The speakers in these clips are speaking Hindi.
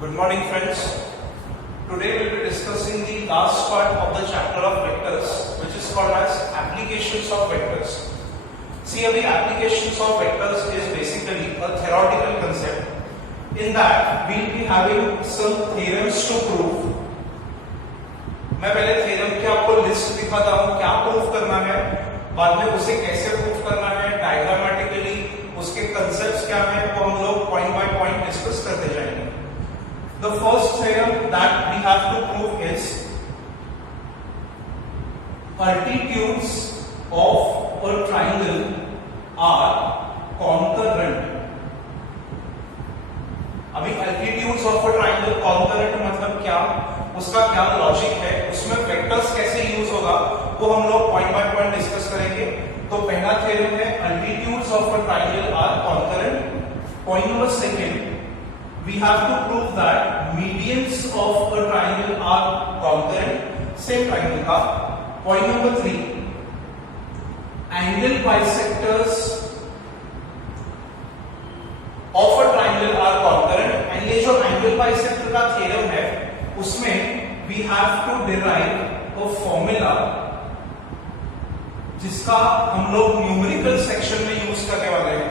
Good morning, friends. Today we will be discussing the last part of the chapter of vectors, which is called as applications of vectors. See, the applications of vectors is basically a theoretical concept. In that, we will be having some theorems to prove. मैं पहले थ्योरम की आपको लिस्ट दिखाता हूँ, क्या प्रूव करना है, बाद में उसे कैसे प्रूव करना है, डायग्रामेटिकली उसके कंसेप्ट्स क्या हैं, वो हम लोग पॉइंट बाय पॉइंट डिस्कस करते जाएंगे. The first theorem that we have to prove is altitudes of a triangle are concurrent. अभी altitudes of a triangle concurrent मतलब क्या, उसका क्या लॉजिक है, उसमें वेक्टर्स कैसे यूज होगा, वो हम लोग पॉइंट बाय पॉइंट डिस्कस करेंगे. तो पहला थ्योरम है altitudes of a triangle are concurrent. Point number second, we have to prove that medians of a triangle are concurrent. Same triangle का. Point number 3, angle bisectors of a triangle are concurrent. And ये जो angle bisector का थ्योरम है, उसमें we have to derive a formula जिसका हम लोग न्यूमेरिकल सेक्शन में यूज करने वाले हैं.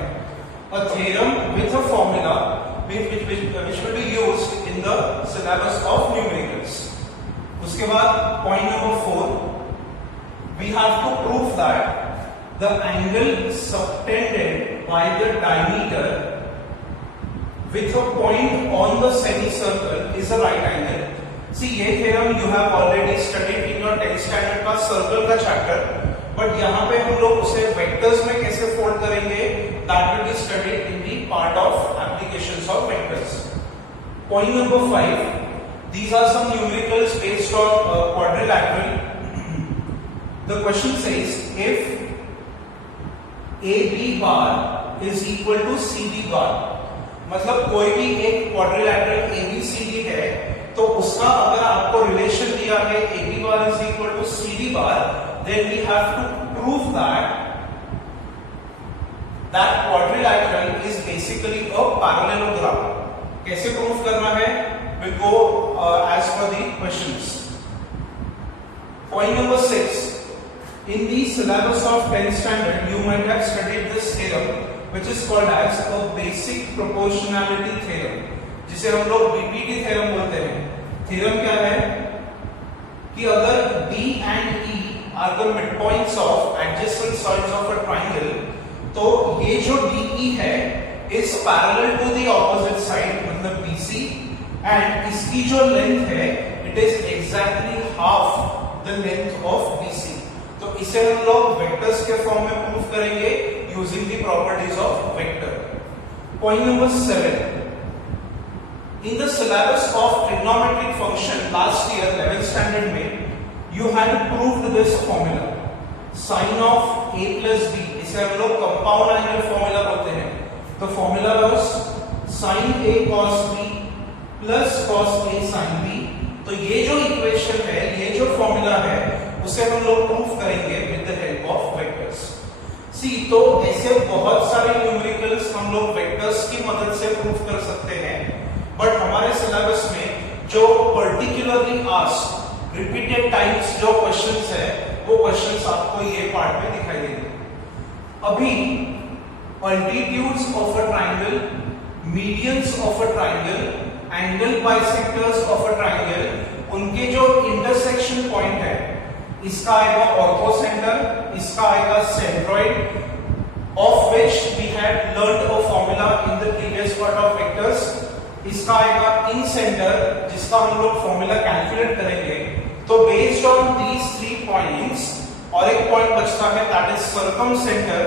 A theorem with a formula which will be used in the syllabus of numericals. उसके बाद point number 4, we have to prove that the angle subtended by the diameter with a point on the semicircle is a right angle. See, ये theorem you have already studied in your 10th standard का circle का chapter, but यहाँ पे हम लोग उसे वेक्टर्स में कैसे फोल्ड करेंगे, that will be studied in the part of applications of vectors. Point number 5, these are some numericals based on quadrilateral. The question says if AB bar is equal to CD bar, मतलब कोई भी एक quadrilateral ABCD है, तो उसका अगर आपको रिलेशन दिया है AB bar is equal to CD bar, then we have to prove that quadrilateral is basically a parallelogram. कैसे प्रूफ करना है? We go as per the questions. Point number 6. In the syllabus of 10th standard, you might have studied this theorem, which is called as a basic proportionality theorem, जिसे हम लोग BPT theorem बोलते हैं. Theorem क्या है? कि अगर D and E are the midpoints of adjacent sides of a triangle, तो ये जो DE है is parallel to the opposite side मतलब BC, and इसकी जो लेंथ है it is exactly half the length of BC. तो इसे हम लोग वेक्टर्स के फॉर्म में प्रूफ करेंगे using the properties of vector. Point number 7, in the syllabus of trigonometric function last year 11th standard में you had proved this formula, sin of a plus b, इसे हम लोग कंपाउंड एंगल फॉर्मूला बोलते हैं. तो formula was sin a cos b plus cos a sin b. तो ये जो इक्वेशन है, ये जो फॉर्मूला है, उसे हम लोग प्रूफ करेंगे with the help of vectors. See, तो ऐसे बहुत सारे न्यूमेरिकल्स हम लोग वेक्टर्स की मदद से प्रूफ कर सकते हैं, बट हमारे सिलेबस में जो पर्टिकुलरली आस्क्ड रिपीटेड टाइम्स जो क्वेश्चंस है, वो क्वेश्चंस आपको ये पार्ट में दिखाई देंगे. अभी altitudes of a triangle, medians of a triangle, angle bisectors of a triangle, उनके जो intersection point है, इसका आएगा orthocentre, इसका आएगा centroid, of which we had learned a formula in the previous part of vectors. इसका आएगा incenter, जिसका हम लोग formula calculate करेंगे. तो based on these 3 points, और एक पॉइंट बचता है that is circumcenter,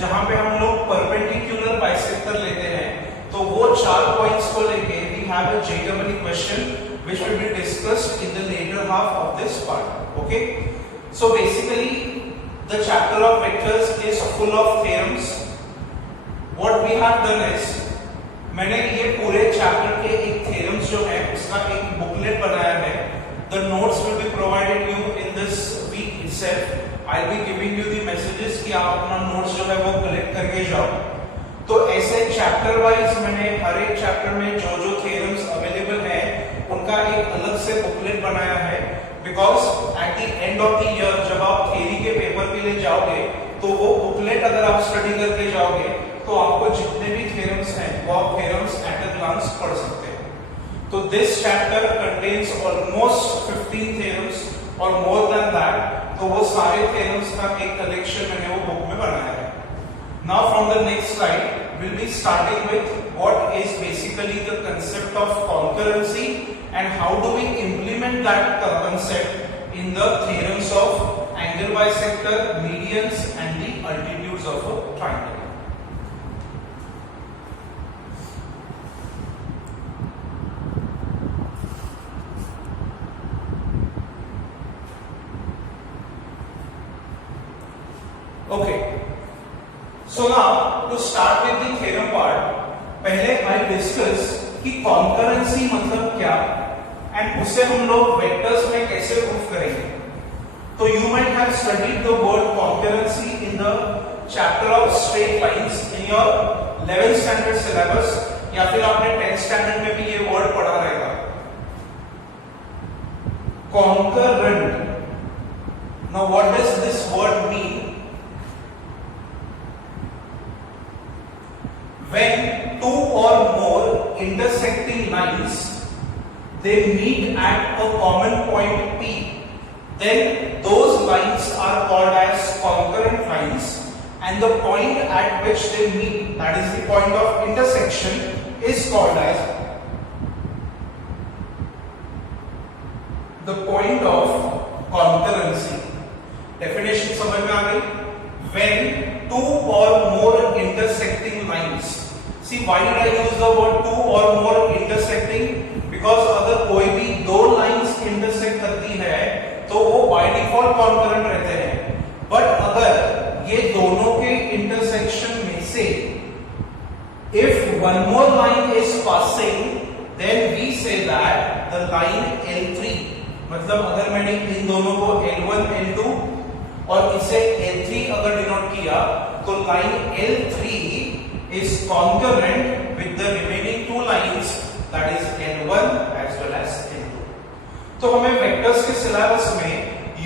जहां पे हम लोग परपेंडिकुलर बाइसेक्टर लेते हैं. तो वो 4 पॉइंट्स को लेके we have a JEE question which will be discussed in the later half of this part. Okay, so basically the chapter of vectors is full of theorems. What we have done is, मैंने ये पूरे चैप्टर के एक थ्योरम्स जो है उसका एक बुकलेट बनाया है. The notes will be provided you in this week itself. I'll be giving you the messages कि आप अपना notes जो है वो कलेक्ट करके जाओ. तो ऐसे चैप्टर वाइज मैंने हर एक चैप्टर में जो जो थ्योरम्स अवेलेबल है का एक अलग से बुकलेट बनाया है, because at the end of the year जब आप थ्योरी के पेपर के लिए जाओगे तो वो बुकलेट अगर आप स्टडी करके जाओगे तो आपको जितने भी थ्योरम्स हैं वो आप थ्योरम्स एट अ ग्लांस पढ़ सकते हैं। तो this chapter contains almost 15 theorems और मोर देन दैट, तो वो सारे थ्योरम्स का एक कलेक्शन मैंने वो बुक में बनाया है। Now from the next slide we'll be starting with what is basically the concept of concurrency and how do we implement that concept in the theorems of angle bisector, medians and the altitudes of a triangle. Okay. So now to start with the theorem part, पहले I discuss कि concurrency मतलब क्या and उसे हम लोग वेक्टर्स में कैसे प्रूफ करेंगे। तो you might have studied the word concurrency in the chapter of straight lines in your 11th standard syllabus, या फिर आपने 10th standard में भी ये word पढ़ा रहेगा concurrent। Now what does this word mean? When two or more intersecting lines they meet at a common point P, then those lines are called as concurrent lines, and the point at which they meet, that is the point of intersection, is called as the point of concurrency. Definition समझ में आ गई? When two or more intersecting lines, see why did I use the word two or more intersecting? Because अगर कोई भी दो lines intersect करती है तो वो by default concurrent रहते हैं, but अगर ये दोनों के intersection में से if one more line is passing, then we say that the line L3, मतलब अगर मैंने इन दोनों को L1 L2 और इसे L3 अगर डिनोट किया तो line L3 is concurrent with the remaining two lines, that is L1 as well as L2. तो हमें वेक्टर्स के सिलेबस में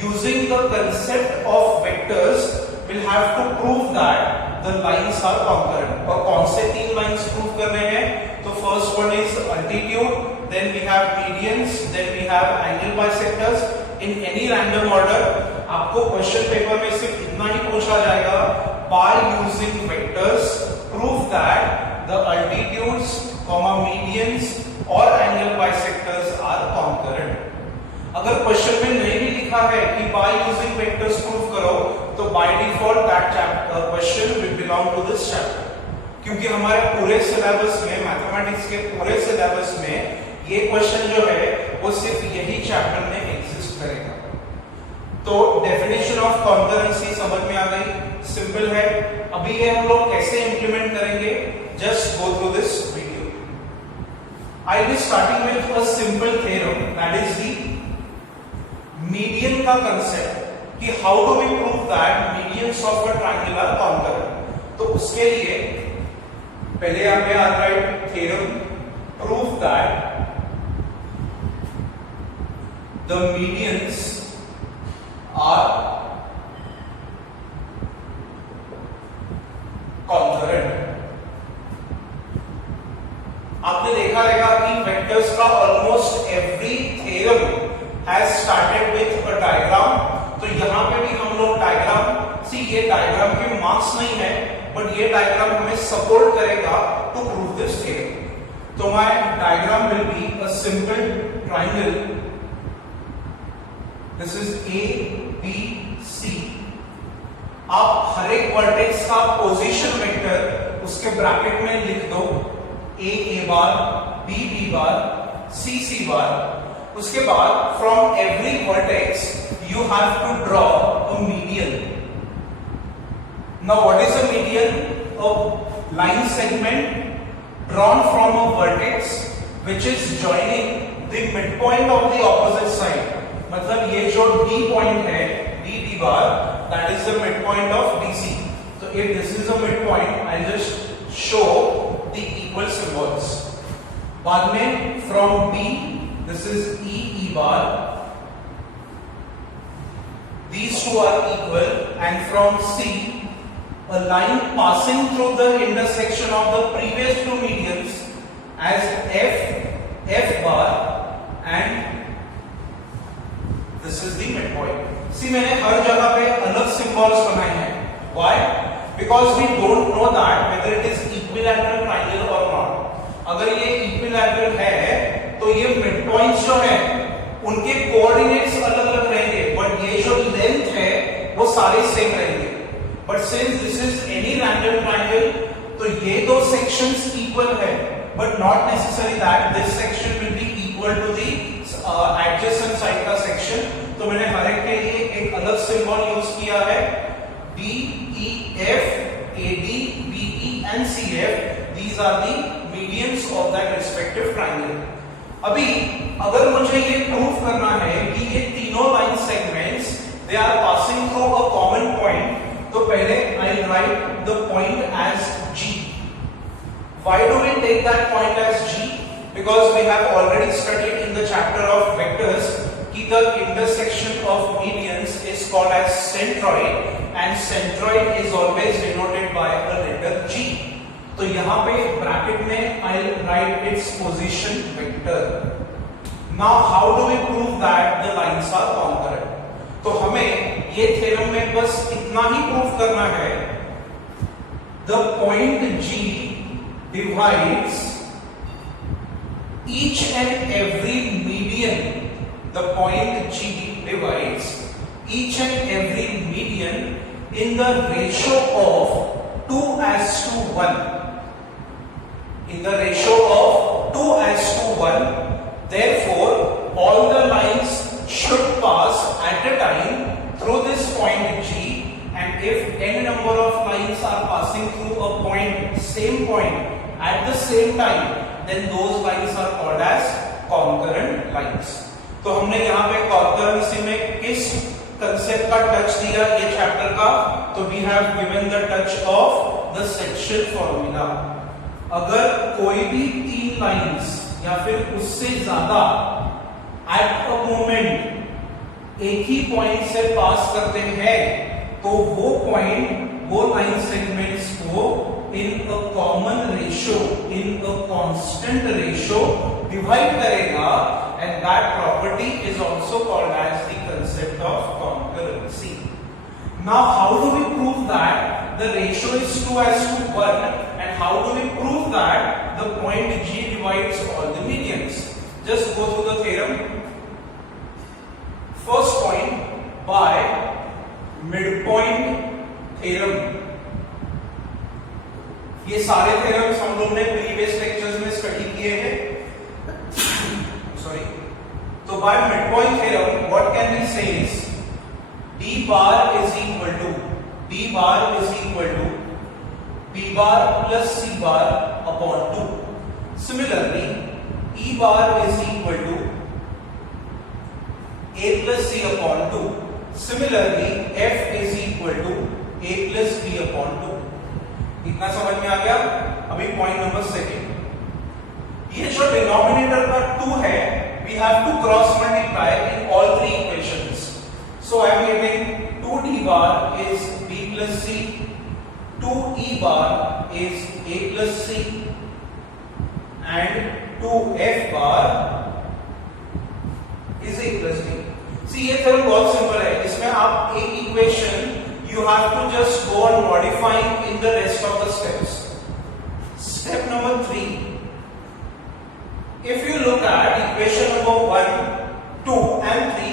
using the concept of vectors we'll have to prove that the lines are concurrent। और कौन से तीन लाइंस प्रूव करने हैं? तो first one is altitude, then we have medians, then we have angle bisectors in any random order। आपको क्वेश्चन पेपर में सिर्फ इतना ही पूछा जाएगा, by using vectors prove that the altitudes, medians और angle bisectors are concurrent। अगर क्वेश्चन में नहीं भी लिखा है कि by using vectors prove करो, तो by default that question will belong to this chapter, क्योंकि हमारे पूरे सिलेबस में, मैथमेटिक्स के पूरे सिलेबस में ये क्वेश्चन जो है वो सिर्फ यही चैप्टर में एग्जिस्ट करेगा। तो डेफिनेशन ऑफ कॉन्करेंसी समझ में आ गई, सिंपल है। अभी ये हम लोग कैसे इंप्लीमेंट करेंगे, just go through this video. I will starting with a simple theorem, that is the median का कंसेप्ट, कि how do we prove that medians of a triangle are concurrent. तो उसके लिए पहले आप यहाँ write theorem prove that the medians are concurrent। आपने देखा रहेगा कि वेक्टर्स का almost every theorem has started with a diagram. तो यहां पे भी हम लोग डायग्राम, सी ये डायग्राम के मार्क्स नहीं है, बट ये डायग्राम हमें सपोर्ट करेगा टू प्रूव दिस थ्योरम। तो my diagram will be a simple triangle, this is A B C। आप हर एक वर्टेक्स का पोजीशन वेक्टर उसके ब्रैकेट में लिख दो, A bar, B bar, C bar. उसके बाद from every vertex you have to draw a median. Now what is a median? A line segment drawn from a vertex which is joining the mid point of the opposite side. मतलब ये जो D पॉइंट है, D bar, that is the midpoint of DC। So if this is a midpoint, I'll just show the equal symbols। बाद में from B this is E bar. These two are equal, and from C, a line passing through the intersection of the previous two medians as F bar, and this is the midpoint. See, मैंने हर जगह पे अलग सिंबल्स बनाए हैं. Why? Because we don't know that whether it is equilateral triangle or not. अगर ये equilateral है, तो ये midpoints जो है, उनके coordinates अलग-अलग रहेंगे, but ये जो length है, वो सारे same रहेंगे. But since this is any random triangle, तो ये दो sections equal है, but not necessary that this section will be equal to the adjacent side का section. तो मैंने हर एक के लिए एक अलग सिंबल यूज किया है. D, E, F, AD, BE and CF. These are the medians of that respective triangle. अभी अगर मुझे ये प्रूफ करना है कि ये तीनों line segments they are passing through a common point, तो पहले I'll write the point as G. Why do we take that point as G? Because we have already studied in the chapter of vectors कि the intersection of medians is called as centroid, and centroid is always denoted by a letter G. तो यहाँ पे ब्रैकेट में I'll write its position vector. Now how do we prove that the lines are congruent? तो हमें ये थ्योरम में बस इतना ही प्रूफ करना है. The point G divides each and every median. The point G divides each and every median in the ratio of 2:1. In the ratio of 2:1. Therefore, all the lines should pass at a time through this point G, and if n number of lines are passing through a point, same point at the same time, then those lines are called as concurrent lines. तो हमने यहाँ पे कॉन्करेंसी में किस कंसेप्ट का टच दिया ये चैप्टर का, तो we have given the touch of the section formula. अगर कोई भी तीन लाइंस या फिर उससे ज्यादा एट अ मोमेंट एक ही पॉइंट से पास करते हैं, तो वो पॉइंट वो लाइन सेगमेंट्स को in a common ratio, in a constant ratio divide करेगा, and that property is also called as the concept of concurrency. Now how do we prove that the ratio is 2:1, and how do we prove that the point G divides all the medians? Just go through the theorem. First point, by midpoint theorem. ये सारे थ्योरम्स हम लोग ने प्रीवियस लेक्चर्स में स्टडी किए हैं. So by midpoint theorem, what can we say is D bar is equal to B bar plus C bar upon 2. Similarly, E bar is equal to A plus C upon 2. Similarly, F is equal to A plus B upon 2. इतना समझ में आ गया? अभी पॉइंट नंबर सेकेंड. ये जो डिनोमिनेटर का 2 है, we have to cross multiply in all three equations. So I am getting 2D bar is B plus C, 2E bar is A plus C, and 2F bar is A plus B. See, ये थ्योरम बहुत सिंपल है. इसमें आप एक equation you have to just go on modifying in the rest of the steps. Step number 3. If you look at equation number 1, 2 and 3,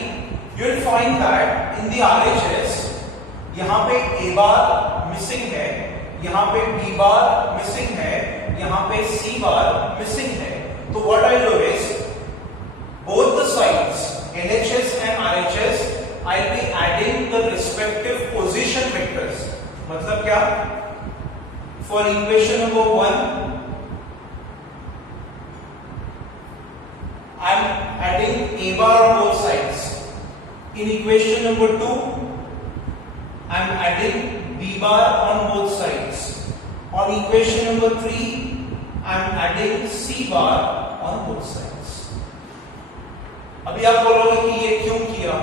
you will find that in the RHS, यहाँ पे A bar missing है, यहाँ पे B bar missing है, यहाँ पे C bar missing है. तो what I do is, both the sides, LHS and RHS, I'll be adding the respective position vectors. मतलब क्या? For equation number 1, I am adding A bar on both sides. In equation number 2, I am adding B bar on both sides. On equation number 3, I am adding C bar on both sides. अभी आप बोलोगे कि ये क्यों किया,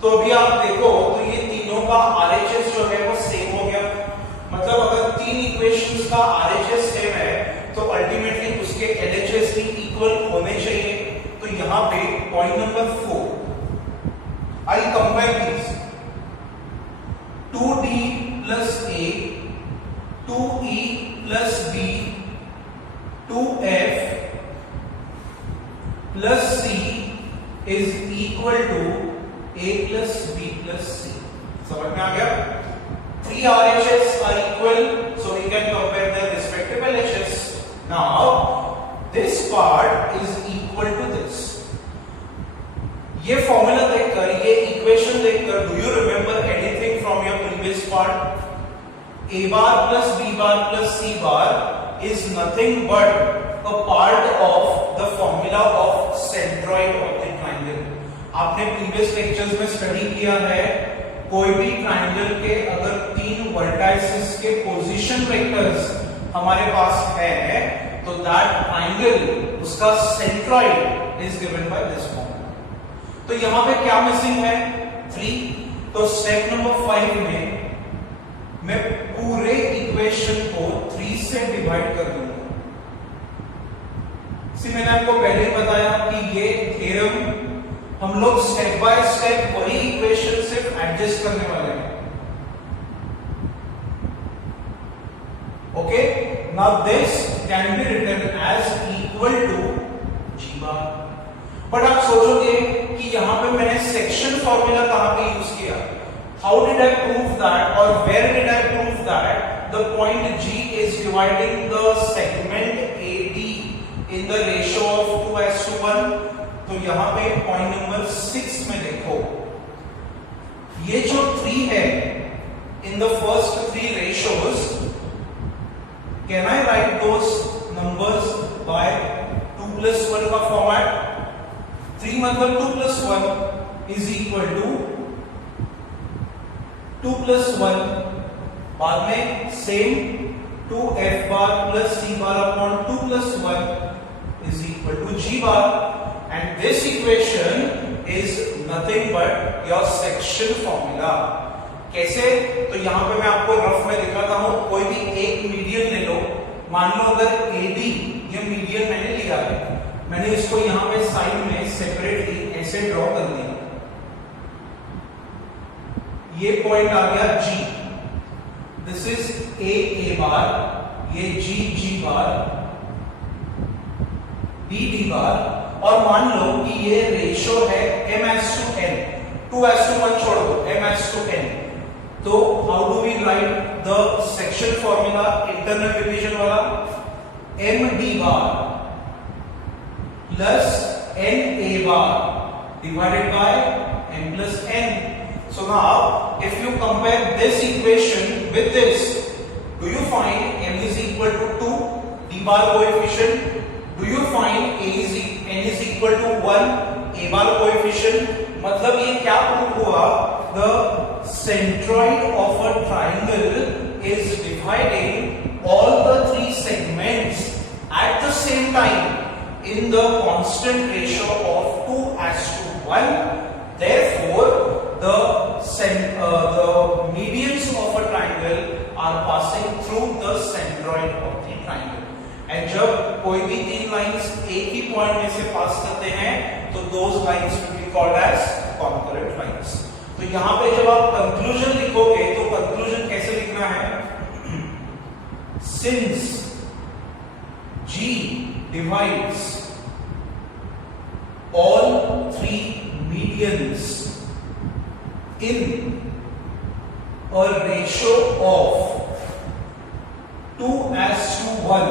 तो अभी आप देखो तो ये तीनों का RHS जो है वो सेम हो गया। मतलब अगर तीन इक्वेशंस का RHS सेम है तो अल्टीमेटली उसके LHS भी इक्वल होने चाहिए। तो यहां पे point number 4, I compare these 2D plus A, 2E plus B, 2F plus C is equal to A plus B plus C. समझ में आ गया? Three RHS are equal, so we can compare their respective LHS. Now, this part is equal to this. ये फॉर्मूला देखकर, ये इक्वेशन देखकर, do you remember anything from your previous part? A bar plus B bar plus C bar is nothing but a part of the formula of centroid of the triangle. आपने प्रीवियस लेक्चर्स में स्टडी किया है, कोई भी ट्राइंगल के अगर तीन वर्टाइसेस के पोजीशन वेक्टर्स हमारे पास है तो दैट ट्राइंगल उसका centroid is given by this formula. तो यहां पे क्या मिसिंग है? 3। तो स्टेप नंबर 5 में मैं पूरे इक्वेशन को 3 से डिवाइड कर दूंगा। मैंने आपको पहले ही बताया कि ये थ्योरम हम लोग स्टेप बाय स्टेप वही इक्वेशन सिर्फ एडजस्ट करने वाले हैं। Okay, now this can be written as equal to G bar. But आप सोचोगे कि यहां पे मैंने सेक्शन फॉर्मूला कहां पे यूज किया? How did I prove that और where did I prove that the point G is dividing the segment AD in the ratio of 2:1? तो यहां पे पॉइंट नंबर 6 में देखो, ये जो 3 है in the first 3 ratios, can I right those numbers by 2+1 का फॉर्मेट? 3 मतलब 2+1 इज इक्वल टू 2+1, बाद में same 2F bar plus C bar upon 2+1 is equal to G bar. And this equation is nothing but your section formula. कैसे? तो यहां पे मैं आपको रफ में दिखाता हूं। कोई भी एक मीडियन ले लो, मान लो अगर AD ये मीडियन मैंने लिया है, मैंने इसको यहां पे साइड में सेपरेटली ऐसे ड्रॉ कर दिया। ये पॉइंट आ गया G, दिस इज A बार, ये G बार, D बार, और मान लो कि ये रेशियो है m/n, 2:1 छोड़ दो, m/n। तो how do we write the section formula internal division वाला? md bar plus na bar divided by m plus n. So now if you compare this equation with this, do you find m is equal to 2, d bar coefficient? Do you find n is equal to 1, a bar coefficient? मतलब ये क्या प्रूव हुआ? The centroid of a triangle is dividing all the 3 segments at the same time in the constant ratio of 2:1. Therefore, the medians of a triangle are passing through the centroid of the triangle. And जब कोई भी 3 लाइंस एक ही पॉइंट में से पास करते हैं तो those lines will be called as concurrent lines. तो यहां पे जब आप कंक्लूजन लिखोगे तो कंक्लूजन कैसे लिखना है? Since G divides all 3 medians in a ratio of 2:1,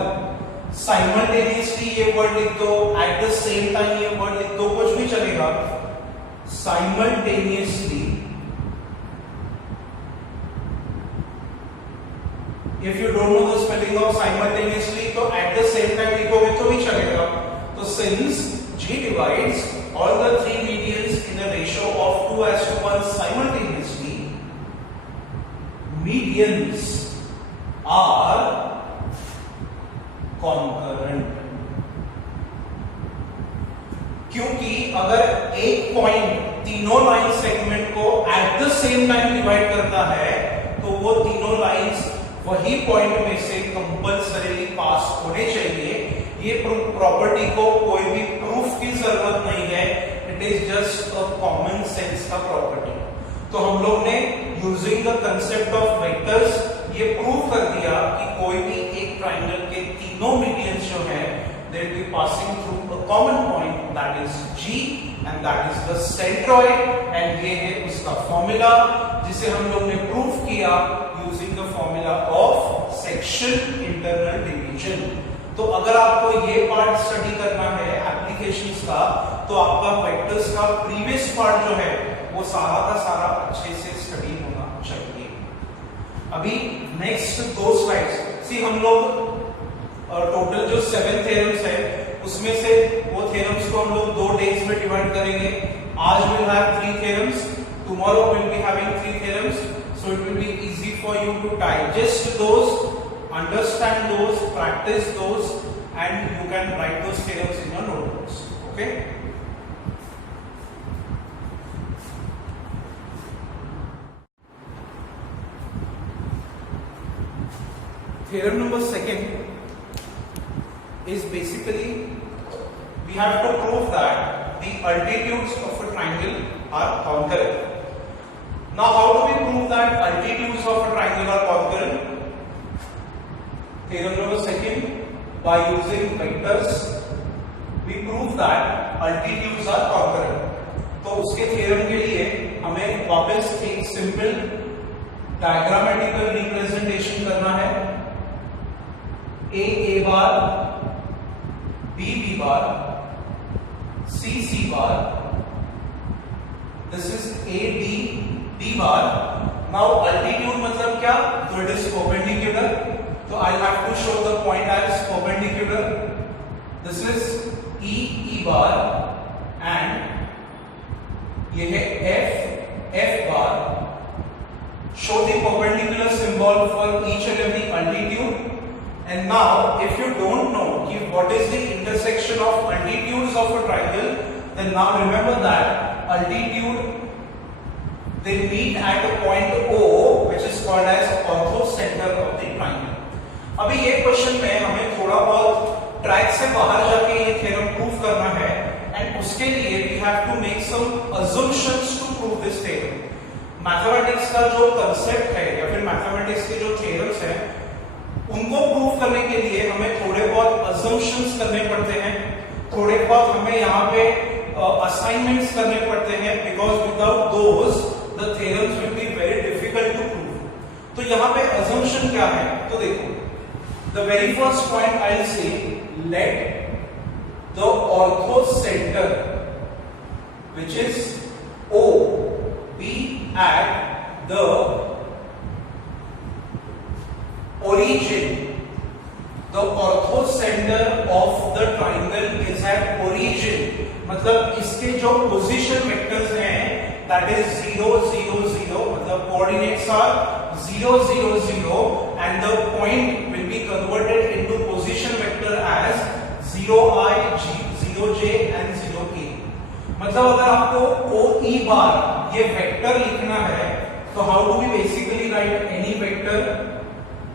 simultaneously ये वर्ड लिख दो, एट द सेम टाइम ये वर्ड लिख दो, कुछ भी चलेगा। Simultaneously, if you don't know the spelling of simultaneously तो एट द सेम टाइम लिखोगे तो भी चलेगा। तो since G divides all the 3 medians in a ratio of 2:1 simultaneously, medians are concurrent. क्योंकि अगर एक पॉइंट तीनों लाइन सेगमेंट को at the same time divide करता है तो वो तीनों लाइंस वही पॉइंट में से कंपल्सरीली पास होने चाहिए। ये प्रॉपर्टी को कोई भी प्रूफ की जरूरत नहीं है, it is just a common sense का प्रॉपर्टी। तो हम लोग ने using the concept of vectors ये प्रूव कर दिया कि कोई भी एक ट्राइंगल के तीनों मीडियंस जो है they will be passing through a common point, that is G, and that is the centroid, and ये है उसका फॉर्मूला जिसे हम लोग ने प्रूव किया using the formula of section internal division. तो अगर आपको ये पार्ट स्टडी करना है एप्लीकेशंस का, तो आपका वेक्टर्स का प्रीवियस पार्ट जो है वो सारा का सारा अच्छे से स्टडी होना चाहिए। अभी नेक्स्ट दो स्लाइड्स सी हम लोग टोटल जो 7 थ्योरम्स है उसमें से वो थ्योरम्स को हम लोग 2 डेज में डिवाइड करेंगे। आज will have 3 theorems, tomorrow will be having 3 theorems, so it will be easy for you to digest those, understand those, practice those, and you can write those theorems in your notebooks. Okay, theorem number 2 is basically we have to prove that the altitudes of a triangle are congruent. Now how do we prove that altitudes of a triangle are congruent? Theorem number 2, by using vectors we prove that altitudes are congruent. तो उसके थ्योरम के लिए हमें वापस एक सिंपल डायग्रामेटिकल रिप्रेजेंटेशन करना है। A bar, B bar, C bar, this is D bar. Now altitude मतलब क्या? तो it is perpendicular, तो I have to show the point as perpendicular. This is E bar and ये है F bar. Show the perpendicular symbol for each and every altitude. And now, if you don't know what is the intersection of altitudes of a triangle, then now remember that altitude they meet at a point O, which is called as orthocenter of the triangle. अभी ये क्वेश्चन में हमें थोड़ा बहुत ट्रैक से बाहर जाके ये थ्योरम प्रूव करना है, and उसके लिए we have to make some assumptions to prove this theorem. Mathematics का जो कंसेप्ट है या फिर मैथमेटिक्स के जो थ्योरम्स हैं उनको प्रूव करने के लिए हमें थोड़े बहुत assumptions करने पड़ते हैं, थोड़े बहुत हमें यहाँ पे असाइनमेंट्स करने पड़ते हैं, because without those the theorems will be very difficult to prove. तो यहाँ पे assumption क्या है? तो देखो, the very first point I'll say, let the orthocenter which is O be at the origin. The orthocenter of the triangle is at origin. मतलब इसके जो पोजीशन वेक्टर्स हैं that is 0 0 0, मतलब coordinates are 0 0 0 and the point will be converted into position vector as 0i 0j and 0k. मतलब अगर आपको OE बार ये वेक्टर लिखना है तो how do we basically write any vector?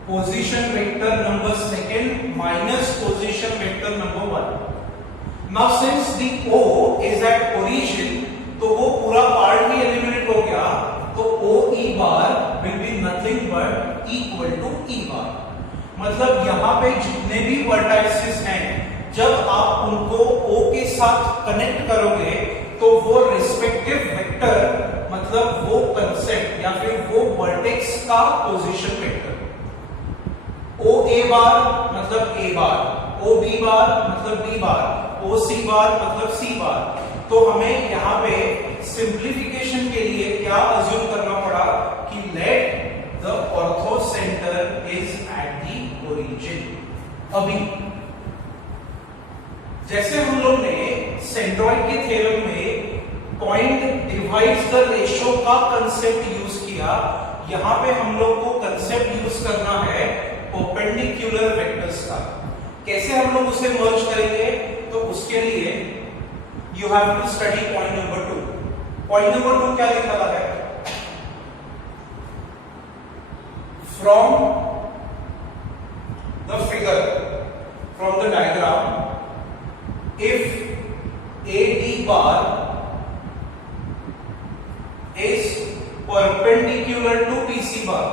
Position vector number 2 minus position vector number 1. Now since the O is at origin, तो वो पूरा पार्ट भी एलिमिनेट हो गया, तो OE bar will be nothing but equal to E बार। मतलब यहाँ पे जितने भी वर्टाइसेस हैं, जब आप उनको O के साथ कनेक्ट करोगे तो वो रिस्पेक्टिव वेक्टर मतलब वो कंसेप्ट या फिर वो वर्टेक्स का पोजीशन वेक्टर OA बार मतलब A बार, OB बार मतलब B बार, OC बार मतलब C बार। तो हमें यहाँ पे सिंप्लीफिकेशन के लिए क्या अज्यूम करना पड़ा कि let the orthocenter is at the origin। अभी जैसे हम लोग ने सेंट्रॉइड के थ्योरम में पॉइंट डिवाइड्स द रेशियो का कंसेप्ट यूज किया, यहाँ पे हम लोग को कंसेप्ट यूज करना है परपेंडिकुलर वेक्टर्स का। कैसे हम लोग उसे मर्ज करेंगे? तो उसके लिए you have to study point number 2. Point number 2 क्या लिखा है? From the figure, from the diagram, if AD bar is perpendicular to PC bar,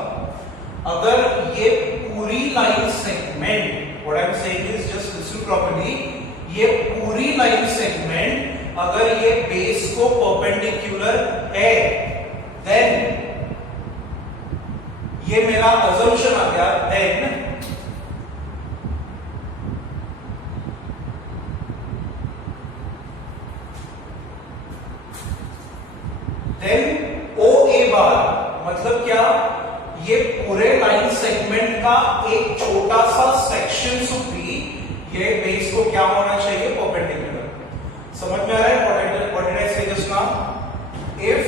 अगर ये पूरी line segment, what I'm saying is just listen properly, ये पूरी लाइन सेगमेंट अगर ये बेस को परपेंडिकुलर है, देन ये मेरा अजम्पशन आ गया, देन OA बार मतलब क्या, ये पूरे लाइन सेगमेंट का एक छोटा सा सेक्शन भी ये बेस को क्या होना चाहिए, परपेंडिकुलर। समझ में आ रहा है? What did I say just now? If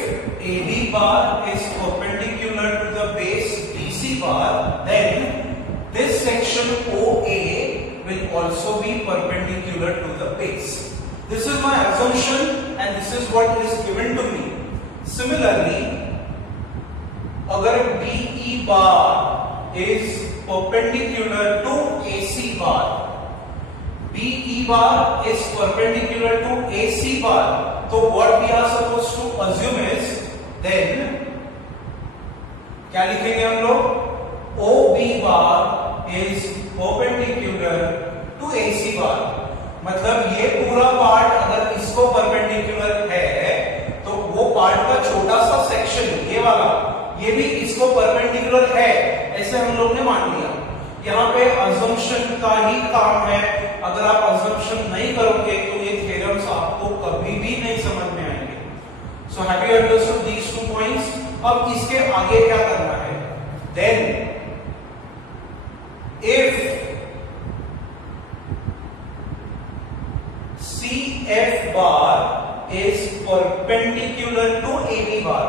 AD bar is perpendicular to the base BC bar, then this section OA will also be perpendicular to the base. This is my assumption and this is what is given to me. Similarly, अगर BE bar is perpendicular to AC bar, BE bar is perpendicular to AC bar, so what we are supposed to assume is, then क्या लिखेंगे हम लोग, OB bar is perpendicular to AC bar, मतलब ये पूरा पार्ट अगर इसको परपेंडिकुलर है तो वो पार्ट का छोटा सा सेक्शन ये वाला ये भी इसको परपेंडिकुलर है, ऐसे हम लोग ने मान लिया। यहाँ पे अजम्पशन का ही काम है, अगर आप अजम्पशन नहीं करोगे तो ये थ्योरम्स आपको कभी भी नहीं समझ में आएंगे। So have you understood these 2 points? अब इसके आगे क्या करना है, then if CF bar is perpendicular to AB bar,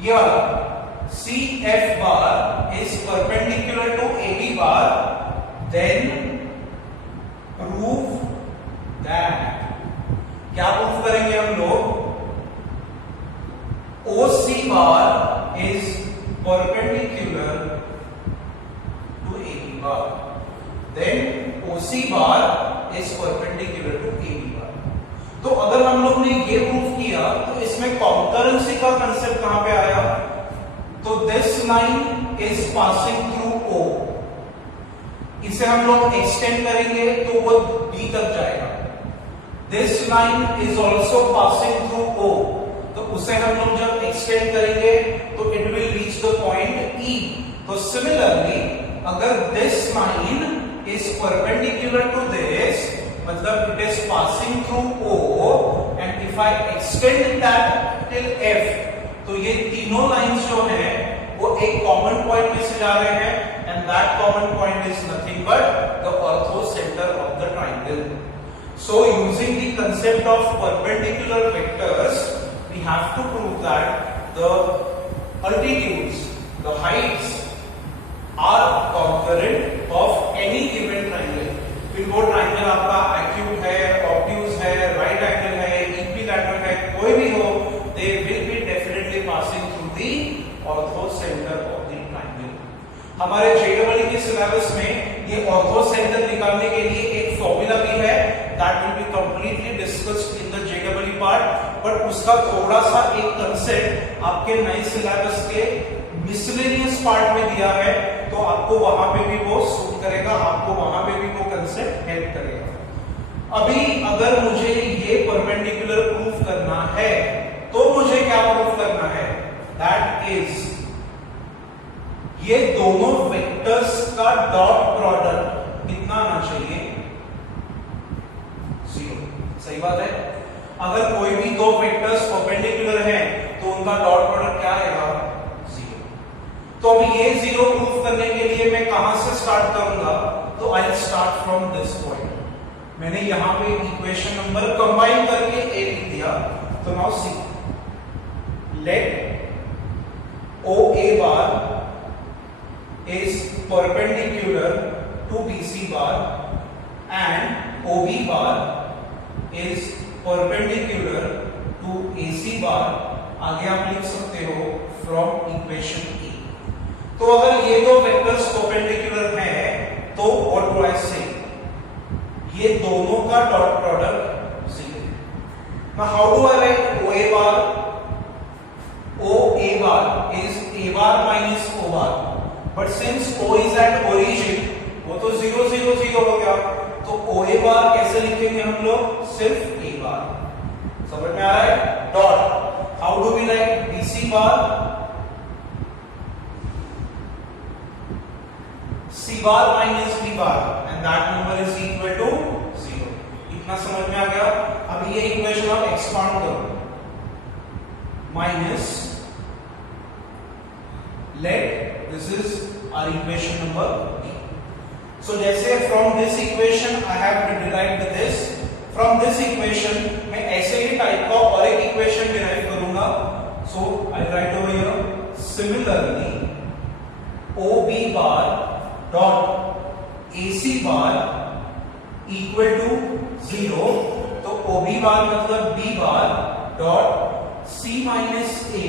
ये वाला CF bar is perpendicular to AB bar, then prove that, क्या प्रूफ करेंगे हम लोग, OC bar is perpendicular to AB bar, then OC bar is perpendicular to AB bar। तो अगर हम लोग ने ये प्रूफ किया तो इसमें कॉन्करेंसी का कंसेप्ट कहां पे आया, तो this line is passing through O, इसे हम लोग एक्सटेंड करेंगे तो वो B तक जाएगा। This line is also passing through O, तो उसे हम लोग जब एक्सटेंड करेंगे तो it will reach the point E। तो सिमिलरली अगर this line is perpendicular to this, मतलब it is passing through O, and if I extend that till F, तो ये तीनों लाइंस जो हैं वो एक कॉमन पॉइंट में से जा रहे हैं, and that common point is nothing but the ortho center of the triangle. So using the concept of perpendicular vectors, we have to prove that the altitudes, the heights are congruent of any given triangle। फिर वो ट्राइंगल आपका एक्यूट है, ऑब्ट्यूज है, राइट एंगल है, इक्विलैटरल है, कोई भी हो, they will be definitely passing through the ortho center of the triangle। हमारे JEE के सिलेबस में ये ऑर्थो सेंटर निकालने के लिए एक फॉर्मूला भी है, that will be completely discussed in the JEE part, but उसका थोड़ा सा एक कंसेप्ट आपके नए सिलेबस के मिसलेनियस पार्ट में दिया है, तो आपको वहां पे भी वो सूट करेगा, आपको वहां पे भी वो कंसेप्ट हेल्प करेगा। अभी अगर मुझे ये परपेंडिकुलर प्रूफ करना है तो मुझे क्या प्रूफ करना है, दैट इज ये दोनों वेक्टर्स का डॉट प्रोडक्ट कितना आना चाहिए, 0। सही बात है? अगर कोई भी दो वेक्टर्स परपेंडिकुलर हैं तो उनका डॉट प्रोडक्ट क्या आएगा, तो अभी ये 0 प्रूफ करने के लिए मैं कहां से स्टार्ट करूंगा, तो I start from this point. मैंने यहां पे इक्वेशन नंबर कंबाइन करके ए लिख दिया, तो now see, let OA bar is perpendicular to BC bar and OB bar is perpendicular to AC bar, आगे आप लिख सकते हो फ्रॉम इक्वेशन ए। तो अगर ये दो वेक्टर्स परपेंडिकुलर हैं तो व्हाट डू आई से, ये दोनों का dot product 0। Now how do I right OA bar? OA bar is A bar minus O bar, but since O is at origin, वो तो 0 0 0 हो गया, तो OA bar कैसे लिखेंगे हम लोग? सिर्फ A bar। समझ में आ रहा है? Dot. How do we write BC bar? C bar minus B bar, and that number is equal to 0। इतना समझ में आ गया? अब ये इक्वेशन आप एक्सपांड करो, minus, let this is our equation number B। So जैसे from this equation I have derived this, from this equation मैं ऐसे ही टाइप का और एक इक्वेशन डिराइव करूंगा। So I write over here similarly OB bar dot AC bar equal to 0। तो OB bar मतलब B bar dot C minus A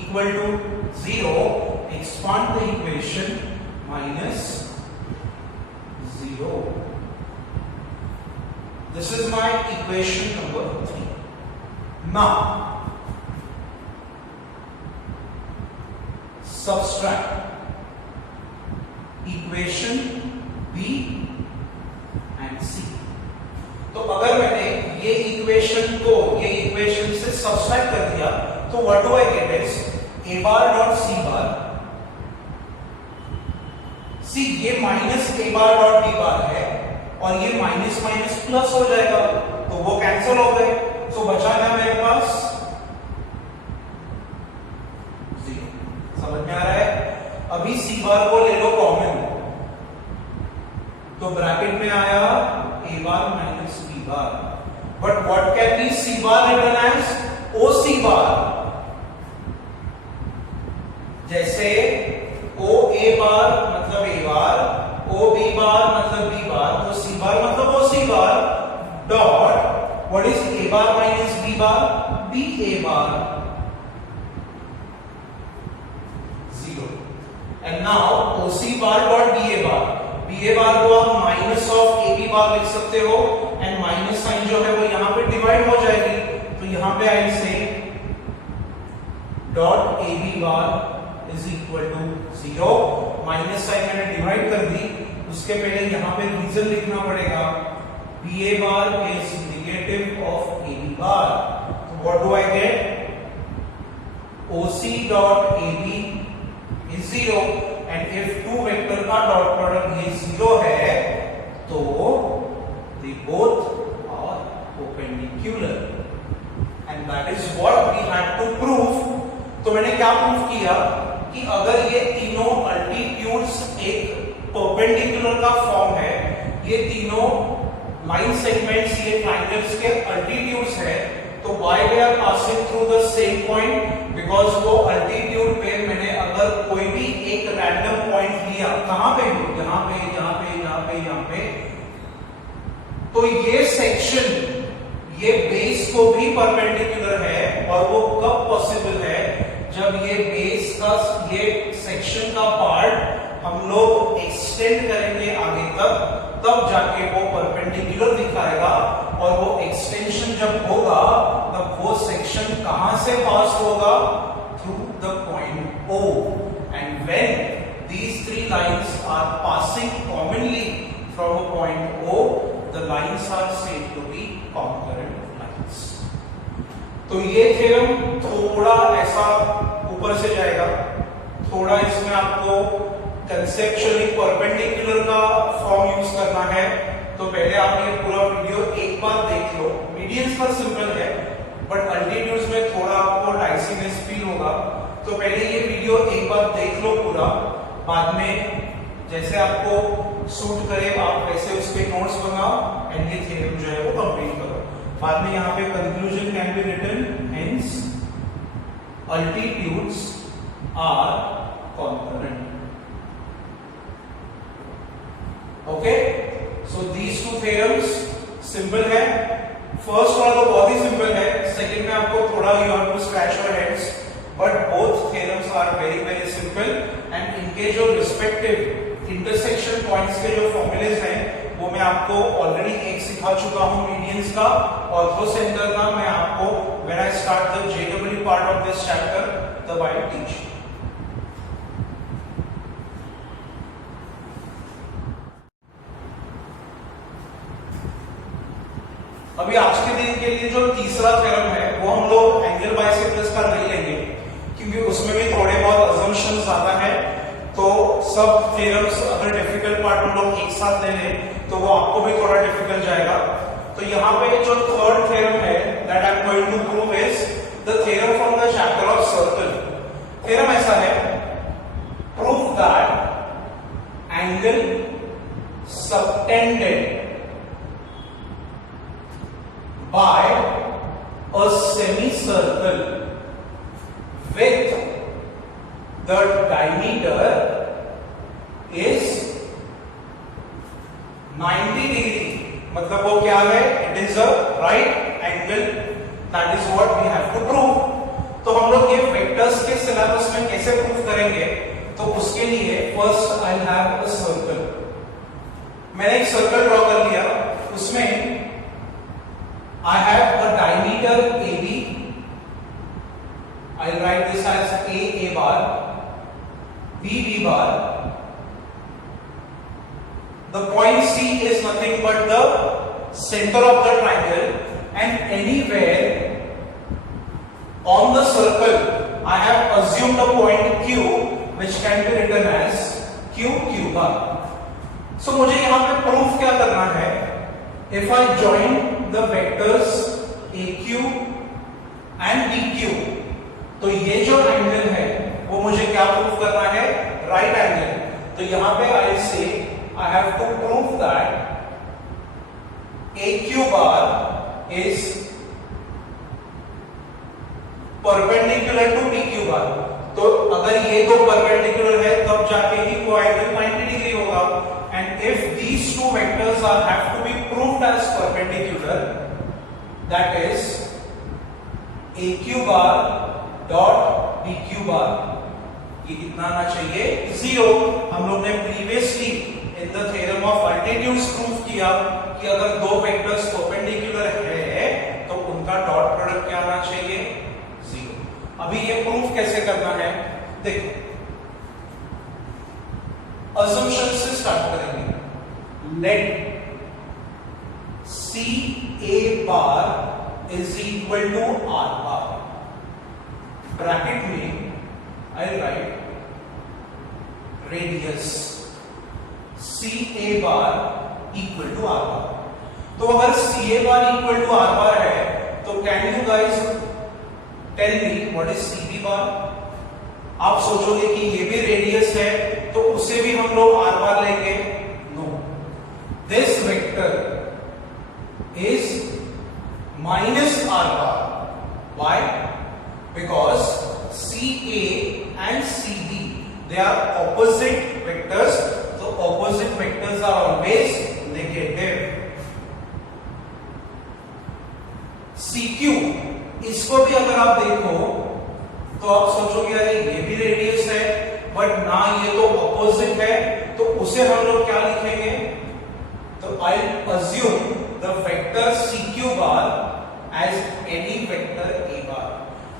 equal to 0, expand the equation, minus 0। This is my equation number 3। Now subtract equation B and C। तो अगर मैंने ये इक्वेशन को ये इक्वेशन से सब्सट्रैक्ट कर दिया तो what do I get is A bar dot C bar। सी ये minus A bar dot B bar है और ये माइनस माइनस प्लस हो जाएगा, तो वो कैंसिल हो गए। तो बचा क्या मेरे पास? 0। समझ में आ रहा है? अभी C bar को ले लो कॉमन, तो ब्रैकेट में आया A bar minus B bar, but what can be C bar written as OC bar? जैसे OA bar मतलब A bar, OB bar मतलब B bar, तो C bar मतलब OC bar dot what is A bar minus B bar? BA bar 0। and now OC bar dot BA bar, BA bar को आप माइनस ऑफ AB bar लिख सकते हो, एंड माइनस साइन जो है वो यहाँ पे डिवाइड हो जाएगी, तो यहाँ पे I say dot AB bar is equal to 0। Minus sign मैंने डिवाइड कर दी, उसके पहले यहाँ पे रीजन लिखना पड़ेगा, BA bar is negative of AB bar। तो what do I get? OC dot AB is 0, and if two vector का dot product ये 0 है तो they both are perpendicular, and that is what we had to prove। तो मैंने क्या प्रूव किया कि अगर ये तीनों अल्टीट्यूड्स एक परपेंडिकुलर का फॉर्म है, ये तीनों लाइन सेगमेंट्स ये ट्रायंगल्स के अल्टीट्यूड्स है, तो why they are passing through the same point? Because वो अल्टीट्यूड पे मैंने अगर कोई भी एक रैंडम पॉइंट लिया, कहां पे? यहाँ पे, यहाँ पे, यहाँ पे, यहाँ पे, तो ये सेक्शन ये बेस को भी परपेंडिकुलर है, और वो कब पॉसिबल है? जब ये बेस का ये सेक्शन का पार्ट हम लोग एक्सटेंड करेंगे आगे तक, तब जाके वो परपेंडिकुलर दिखाएगा, और वो एक्सटेंशन जब होगा तब वो सेक्शन कहां से पास होगा? Through the point O, and when these three lines are passing commonly from a point O, the lines are said to be concurrent lines। तो ये थ्योरम थोड़ा ऐसा ऊपर से जाएगा, थोड़ा इसमें आपको कंसेप्चुअली परपेंडिकुलर का फॉर्म यूज करना है, तो पहले आप ये पूरा वीडियो एक बार देख लो। मीडियंस पर सिंपल है, बट अल्टीट्यूड्स में थोड़ा आपको डाइसीनेस फील होगा, तो पहले ये वीडियो एक बार देख लो पूरा, बाद में जैसे आपको सूट करे आप वैसे उसके नोट्स बनाओ, एंड ये थ्योरम जो है वो कंप्लीट करो। बाद में यहाँ पे conclusion can be written, hence altitudes are concurrent. Okay, so these two theorems simple है, फर्स्ट वाला तो बहुत ही सिंपल है, सेकंड में आपको थोड़ा you have to scratch your heads, but both theorems are very very simple and इनके जो रिस्पेक्टिव इंटरसेक्शन पॉइंट्स के जो फॉर्मूलेज हैं वो मैं आपको ऑलरेडी एक सिखा चुका हूं, मीडियंस का, ऑर्थोसेंटर का मैं आपको when I start the JW part of this chapter तब आई विल टीच। अभी आज के दिन के लिए जो तीसरा थ्योरम है वो हम लोग एंगल बाइसेक्टर्स का नहीं लेंगे क्योंकि उसमें भी थोड़े बहुत अजम्पशंस ज्यादा है, तो सब थ्योरम्स अगर डिफिकल्ट पार्ट हम लोग एक साथ ले लें तो वो आपको भी थोड़ा डिफिकल्ट जाएगा। तो यहाँ पे जो थर्ड थ्योरम है that I am going to prove is the theorem from the chapter of circle. Theorem ऐसा है, prove that angle subtended by a semicircle with the diameter is 90 degree, मतलब वो क्या है, it is a right angle, that is what we have to prove। तो हम लोग ये वेक्टर्स के सिलेबस में कैसे प्रूव करेंगे, तो उसके लिए first I have a circle. मैंने एक सर्कल ड्रॉ कर लिया, उसमें I have a diameter AB. I'll write this as A bar, B bar. The point C is nothing but the center of the triangle, and anywhere on the circle I have assumed a point Q which can be written as Q bar. So मुझे यहाँ पे प्रूफ क्या करना है, if I join the vectors AQ and BQ, तो ये जो एंगल है वो मुझे क्या प्रूव करना है, राइट एंगल। तो यहां पे I say I have to prove that AQ bar is perpendicular to BQ bar. तो अगर ये दो परपेंडिकुलर है तब जाके ही वो एंगल 90 डिग्री होगा, and if these two vectors have to be proved as perpendicular, that is AQ bar dot BQ bar, ये कितना आना चाहिए, 0। हम लोग ने previously in the theorem of altitudes prove किया कि अगर दो वेक्टर्स परपेंडिकुलर है तो उनका डॉट प्रोडक्ट क्या आना चाहिए, 0। अभी ये प्रूफ कैसे करना है, देखो assumption से स्टार्ट करेंगे। Let CA bar is equal to R bar, bracket में I write radius CA bar equal to R bar. तो अगर CA bar equal to R bar है तो can you guys tell me what is CB bar. आप सोचोगे कि ये भी रेडियस है तो उसे भी हम लोग R बार लेंगे, no, this vector is minus R bar. Why? Because CA and CB they are opposite vectors, तो opposite vectors are always negative. CQ, इसको भी अगर आप देखो तो आप सोचोगे अरे ये भी रेडियस है बट ना ये तो ऑपोजिट है, तो उसे हम लोग क्या लिखेंगे, तो I assume the vector CQ bar as any vector A bar.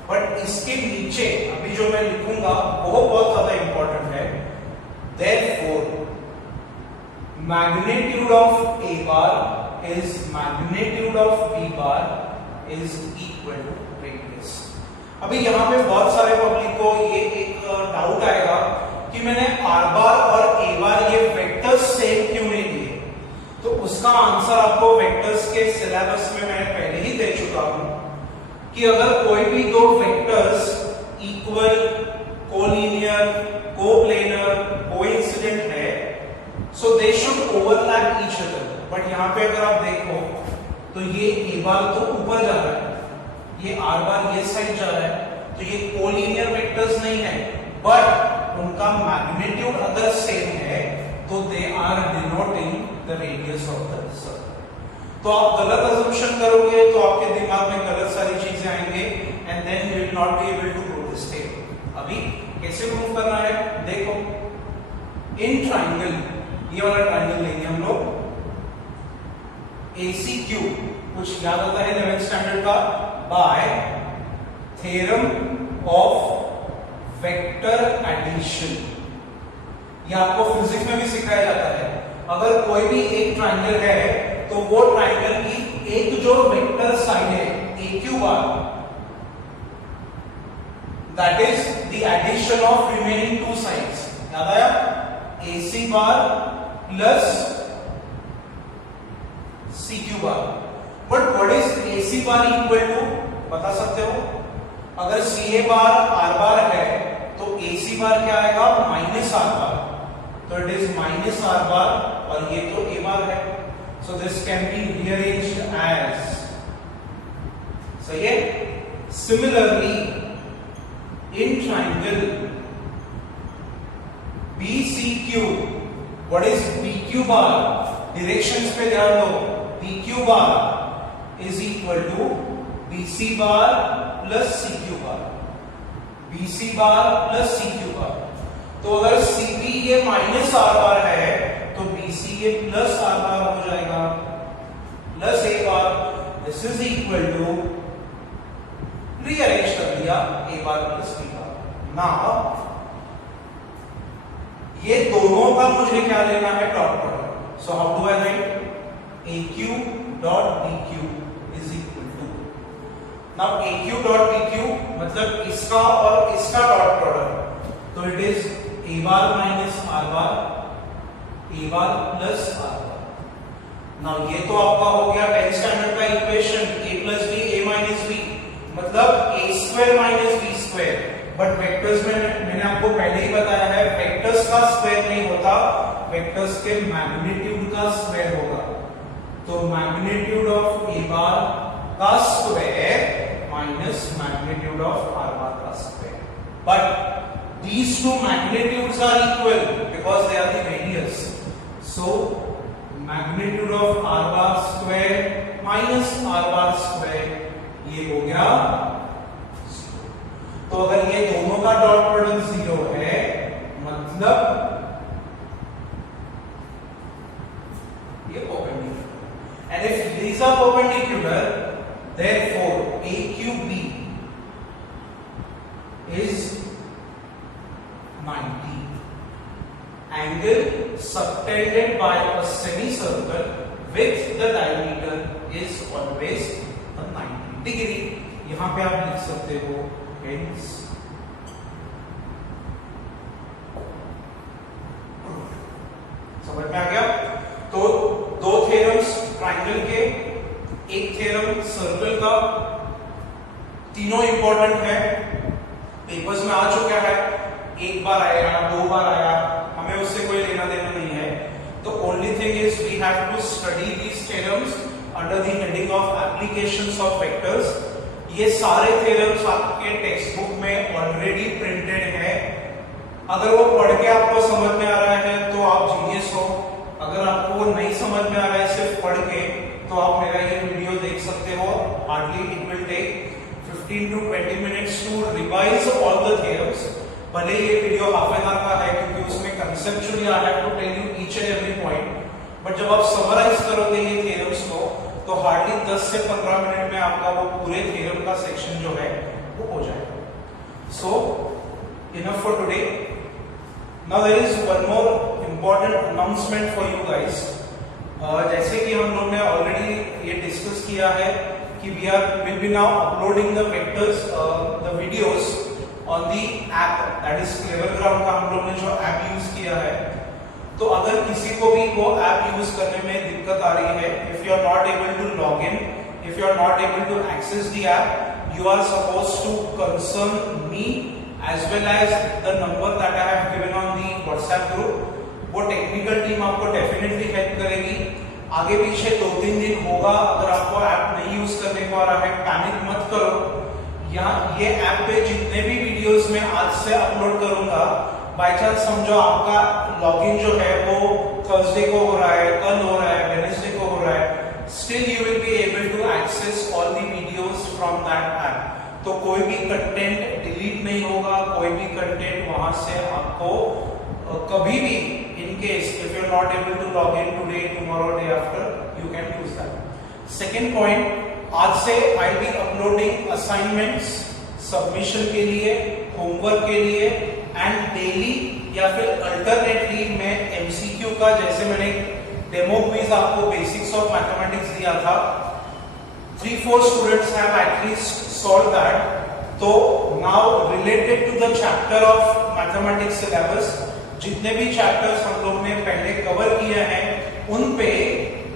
But इसके नीचे अभी जो मैं लिखूंगा वो बहुत ज्यादा इंपॉर्टेंट है, therefore magnitude of A bar is magnitude of B bar is equal to radius. अभी यहाँ पे बहुत सारे पब्लिक को ये एक डाउट आएगा कि मैंने R बार और A बार ये वेक्टर्स सेम क्यों नहीं लिए, तो उसका आंसर आपको वेक्टर्स के सिलेबस में मैं पहले ही दे चुका हूं कि अगर कोई भी दो vectors equal, collinear, coplanar, coincident है, so they should overlap each other. But यहाँ पे अगर आप देखो तो ये A बार तो ऊपर जा रहा है, ये R बार ये साइड जा रहा है, तो ये कोलिनियर वेक्टर्स नहीं है, बट उनका मैग्नीट्यूड अगर सेम है तो they are denoting the radius of the circle. तो आप गलत अजम्पशन करोगे तो आपके दिमाग में गलत सारी चीजें आएंगे and then you will not be able to prove this table. अभी कैसे प्रूव करना है देखो, इन ट्राइंगल, ये वाला ट्राइंगल लेंगे हम लोग, ACQ कुछ याद आता है 11th स्टैंडर्ड का, by theorem of vector addition. ये आपको फिजिक्स में भी सिखाया जाता है। अगर कोई भी एक ट्राइंगल है तो वो ट्राइंगल की एक जो वेक्टर साइड है AQ bar, that is the addition of remaining two sides. याद आया? AC bar plus CQ bar. But what is AC bar equal to, बता सकते हो? अगर CA बार R बार है तो AC बार क्या आएगा? Minus R bar. तो it is minus R bar और ये तो A बार है। So this can be rearranged as, सही है? Similarly in triangle BCQ, what is PQ bar? Directions पे ध्यान दो। PQ bar is equal to BC bar plus CQ bar, BC bar plus CQ bar. तो अगर CP ये माइनस R बार है तो BC ये प्लस R बार हो जाएगा, plus A bar. This is equal to, rearrange कर दिया, A bar plus B bar. Now ये दोनों का मुझे क्या लेना है? Dot product. So how do I write? AQ dot BQ is equal to, now AQ dot BQ मतलब इसका और इसका डॉट प्रोडक्ट, तो it is A bar minus R bar, A bar plus R bar. Now ये तो आपका हो गया 10th स्टैंडर्ड का equation, A plus B A minus B, मतलब A square minus B square. But vectors में मैंने आपको पहले ही बताया है, वेक्टर्स का स्क्वायर नहीं होता, वेक्टर्स के मैग्नीट्यूड का स्क्वायर होगा। तो मैग्नीट्यूड ऑफ A बार का square minus magnitude of R बार का square. But these two magnitudes are equal because they are the radius. So magnitude of R bar square minus R bar square ये हो गया। तो अगर ये दोनों का डॉट प्रोडक्ट 0 है मतलब ये perpendicular, and if these are perpendicular therefore AQB is 90. Angle subtended by a semicircle with the diameter is always a 90 degree. यहां पे आप लिख सकते हो hence समझ में आ गया? तो दो थ्योरम्स ट्राइंगल के, एक थ्योरम सर्कल का, तीनों इंपॉर्टेंट है, पेपर्स में आ चुका है। एक बार आएगा, दो बार आया, हमें उससे कोई लेना देना नहीं है। तो only thing is we have to study these theorems under the heading of applications of vectors. ये सारे थ्योरम्स आपके टेक्स्ट बुक में ऑलरेडी प्रिंटेड है। अगर वो पढ़ के आपको समझ में आ रहा है तो आप जीनियस हो, अगर आपको वो नहीं समझ में आ रहा है सिर्फ पढ़ के, तो आप मेरा ये वीडियो देख सकते हो। Hardly it will take 15 to 20 minutes to revise all the theorems. भले ये वीडियो हाफ एन आवर का है क्योंकि उसमें conceptually I have to tell you each and every point, but जब आप समराइज करोगे ये थ्योरम्स को तो हार्डली 10 से 15 मिनट में आपका वो पूरे थ्योरम का सेक्शन जो है वो हो जाएगा। So enough for today. Now there is one more important announcement for you guys. जैसे कि हम लोग ने ऑलरेडी ये डिस्कस किया है कि we'll be now uploading the vectors, the videos on the app, that is Cleverground का हम लोग ने जो ऐप यूज किया है। तो अगर किसी को भी वो ऐप यूज करने में दिक्कत आ रही है, if you are not able to log in, if you are not able to access the app, you are supposed to concern me as well as the number that I have given on the WhatsApp group. वो टेक्निकल टीम आपको डेफिनेटली हेल्प करेगी। आगे पीछे 2-3 दिन होगा, अगर आपको ऐप नहीं यूज करने को आ रहा है पैनिक मत करो। यहाँ ये ऐप पे जितने भी वीडियोस मैं आज से अपलोड करूंगा, बाय चांस समझो आपका लॉगिन जो है वो थर्सडे को हो रहा है, कल हो रहा है, वेडनेसडे को हो रहा है, still you will be able to access all the videos from that app. तो कोई भी कंटेंट डिलीट नहीं होगा, कोई भी कंटेंट वहां से आपको कभी भी in case if you are not able to log in today, tomorrow, day after, you can use that. Second point, आज से I'll be uploading assignments submission के लिए, होमवर्क के लिए एंड डेली या फिर अल्टरनेटली मैं एमसीक्यू का, जैसे मैंने डेमो क्विज आपको बेसिक्स ऑफ मैथमेटिक्स दिया था, 3-4 students have at least solve that. तो now related to the chapter of mathematics syllabus, जितने भी चैप्टर्स हम लोग ने पहले कवर किए हैं उन पे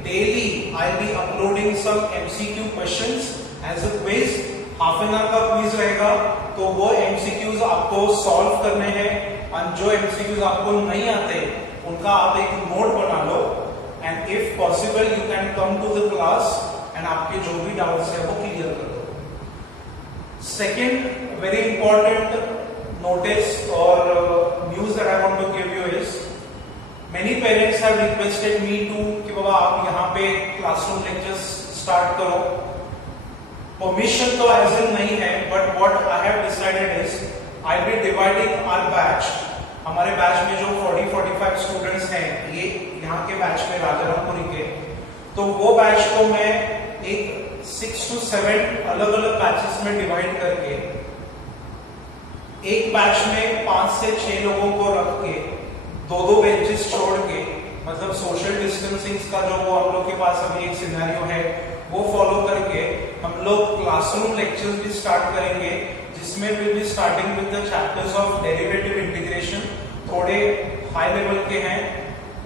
daily I will be uploading some MCQ questions as a quiz. Half an hour का क्विज रहेगा, तो वो एमसीक्यूज आपको सॉल्व करने हैं और जो एमसीक्यूज आपको नहीं आते उनका आप एक नोट बना लो and if possible you can come to the class and आपके जो भी डाउट्स है वो क्लियर कर दो. Second very important notice or news that I want to give you is many parents have requested me to कि बाबा आप यहाँ पे classroom lectures start करो. Permission तो as in नहीं है, but what I have decided is I'll be dividing our batch. हमारे बैच में जो 40-45 स्टूडेंट्स हैं, ये यहाँ के बैच में राजारामपुरी के, तो वो बैच को मैं एक 6 to 7 अलग अलग बैचेस में डिवाइड करके एक बैच में 5 से 6 लोगों को रख के 2-2 बेंचेस छोड़ के, मतलब सोशल डिस्टेंसिंग का जो वो हम लोग के पास अभी एक सिनेरियो है वो फॉलो करके हम लोग क्लासरूम लेक्चर्स भी स्टार्ट करेंगे, जिसमें will be starting with the chapters of derivative integration. थोड़े हाई लेवल के हैं,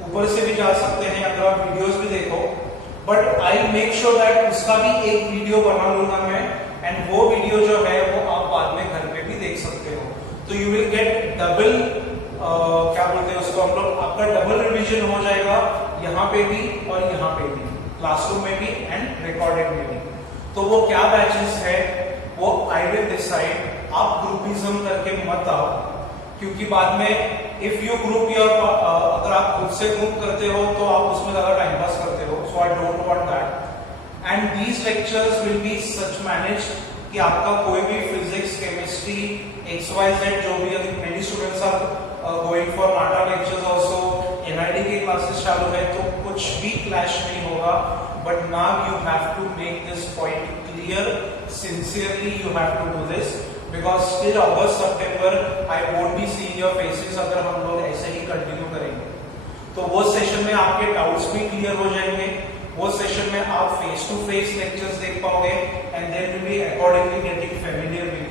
ऊपर से भी जा सकते हैं अगर आप वीडियोस भी देखो, but I make sure that उसका भी एक वीडियो बना लूंगा मैं एंड वो वीडियो जो है वो आप बाद में घर पे भी देख सकते हो. तो यू विल गेट डबल, क्या बोलते हैं उसको हम लोग, आपका डबल रिवीजन हो जाएगा यहाँ पे भी और यहाँ पे भी, क्लासरूम में भी एंड रिकॉर्डेड में भी. तो वो क्या बैचेस है वो आई विल डिसाइड. आप ग्रुपिज्म करके मत आओ, क्योंकि बाद में इफ यू ग्रुप योर, अगर आप खुद से ग्रुप करते हो तो आप उसमें ज्यादा टाइम पास करते हो. So I don't want that. And these lectures will be such managed कि आपका कोई भी फिजिक्स, केमिस्ट्री, XYZ जो भी, many students are going for NATA lectures also, NID की क्लासेस चालू है, तो कुछ भी क्लैश नहीं होगा. But now you have to make this point clear, sincerely you have to do this, because still August September I won't be seeing your faces अगर हम लोग ऐसे ही कंटिन्यू करेंगे. तो वो सेशन में आपके डाउट्स भी क्लियर हो जाएंगे, वो सेशन में आप फेस टू फेस लेक्चर्स देख पाओगे and then will be accordingly getting familiar with